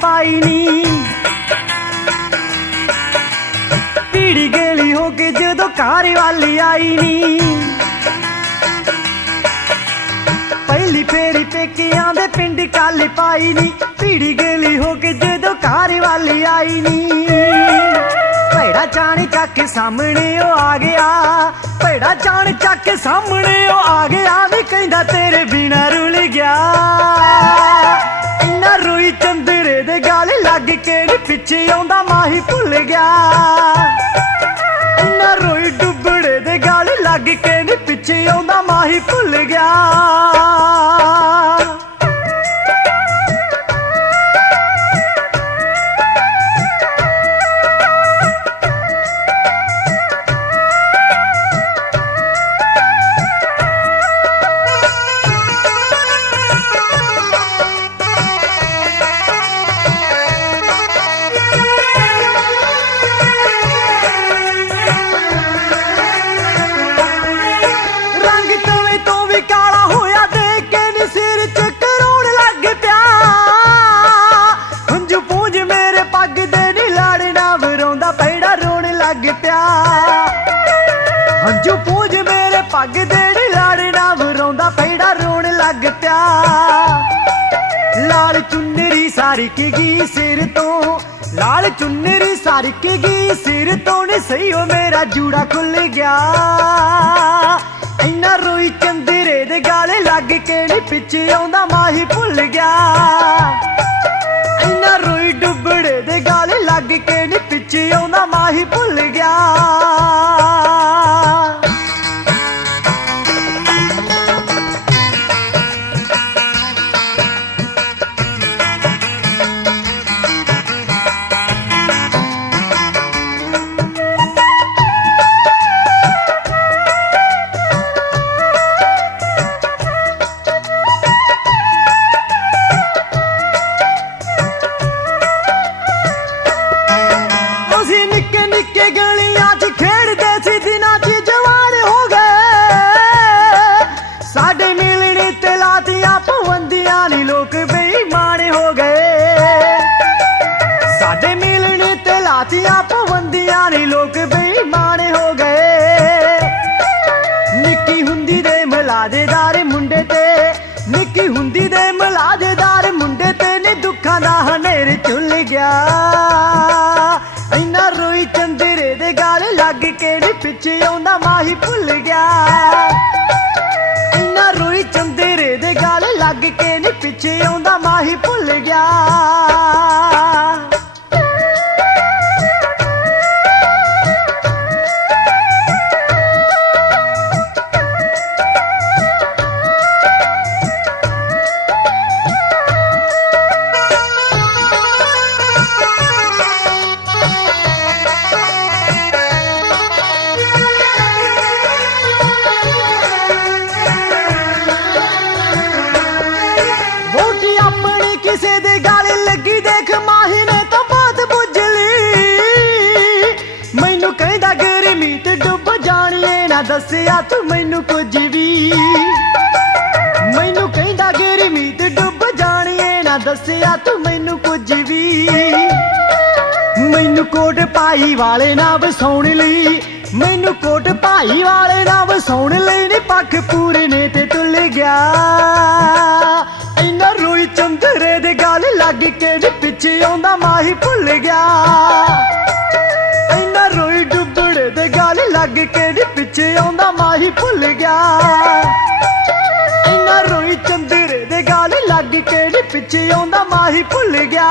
ਪਾਈ ਨੀ। ਪੀੜੀ ਗੇਲੀ ਹੋ ਕੇ ਜਦੋਂ ਘਰ ਵਾਲੀ ਆਈ ਨੀ। ਪਹਿਲੀ ਫੇਰੀ ਪੇਕਿਆਂ ਦੇ ਪਿੰਡ ਕੱਲ ਪਾਈ ਨੀ। ਪੀੜੀ ਗੇਲੀ ਹੋ ਕੇ ਜਦੋਂ ਘਰ ਵਾਲੀ ਆਈ ਨੀ। ਭੈੜਾ ਚਾਣ ਚੱਕ ਸਾਹਮਣੇ ਉਹ ਆ ਗਿਆ। ਭੈੜਾ ਚਾਣ ਚੱਕ ਸਾਹਮਣੇ ਉਹ ਆ ਗਿਆ। ਵੀ ਕਹਿੰਦਾ ਤੇਰੇ ਬਿਨਾ ਰੁਲ ਡੁੱਬੜੇ ਦੇ ਗਾਲ ਲੱਗ ਕੇ ਨੀ ਪਿੱਛੇ ਆਉਂਦਾ ਮਾਹੀ ਭੁੱਲ ਗਿਆ। ਹੰਝੂ ਪੂੰਝ ਮੇਰੇ ਪੱਗ ਦੇ ਲਾੜਨਾ ਵਰਾਉਂਦਾ ਪੈੜਾ ਰੋਣ ਲੱਗ ਪਿਆ। ਲਾਲ ਚੁੰਨਰੀ ਸਾਰਿਕ ਗਈ ਸਿਰ ਤੋਂ, ਲਾਲ ਚੁੰਨਰੀ ਸਾਰਿਕ ਗਈ ਸਿਰ ਤੋਂ ਨੇ ਸਹੀ ਉਹ ਮੇਰਾ ਜੂੜਾ ਖੁੱਲ ਗਿਆ। ਇੰਨਾ ਰੋਈ ਚੰਦਰੇ ਦੇ ਗਾਲੇ ਲੱਗ ਕੇ ਨੀ ਪਿੱਛੇ ਆਉਂਦਾ ਮਾਹੀ ਭੁੱਲ ਗਿਆ। bigger ਭੁੱਲ ਦੱਸਿਆ ਤੂੰ ਮੈਨੂੰ ਕੁਝ ਵੀ। ਮੈਨੂੰ ਕਹਿੰਦਾ ਗਰਮੀ ਤੇ ਡੁੱਬ ਜਾਣੀਏ, ਨਾ ਦੱਸਿਆ ਤੂੰ ਮੈਨੂੰ ਕੁਝ ਵੀ। ਮੈਨੂੰ ਕੋਟ ਪਾਈ ਵਾਲੇ ਨਾ ਵਸਾਉਣ ਲਈ, ਮੈਨੂੰ ਕੋਟ ਪਾਈ ਵਾਲੇ ਨਾ ਵਸਾਉਣ ਲਈ ਨੀ ਪੱਖ ਪੂਰੇ ਨੇ ਤੇ ਤੁੱਲ ਗਿਆ। ਨਾਲ ਲੱਗ ਕੇ ਨੀ ਪਿੱਛੇ ਆਉਂਦਾ ਮਾਹੀ ਭੁੱਲ ਗਿਆ। ਇੰਨਾ ਰੋਈ ਚੰਦਰੇ ਦੇ ਗਾਲ ਲੱਗ ਕੇ ਨੀ ਪਿੱਛੇ ਆਉਂਦਾ ਮਾਹੀ ਭੁੱਲ ਗਿਆ।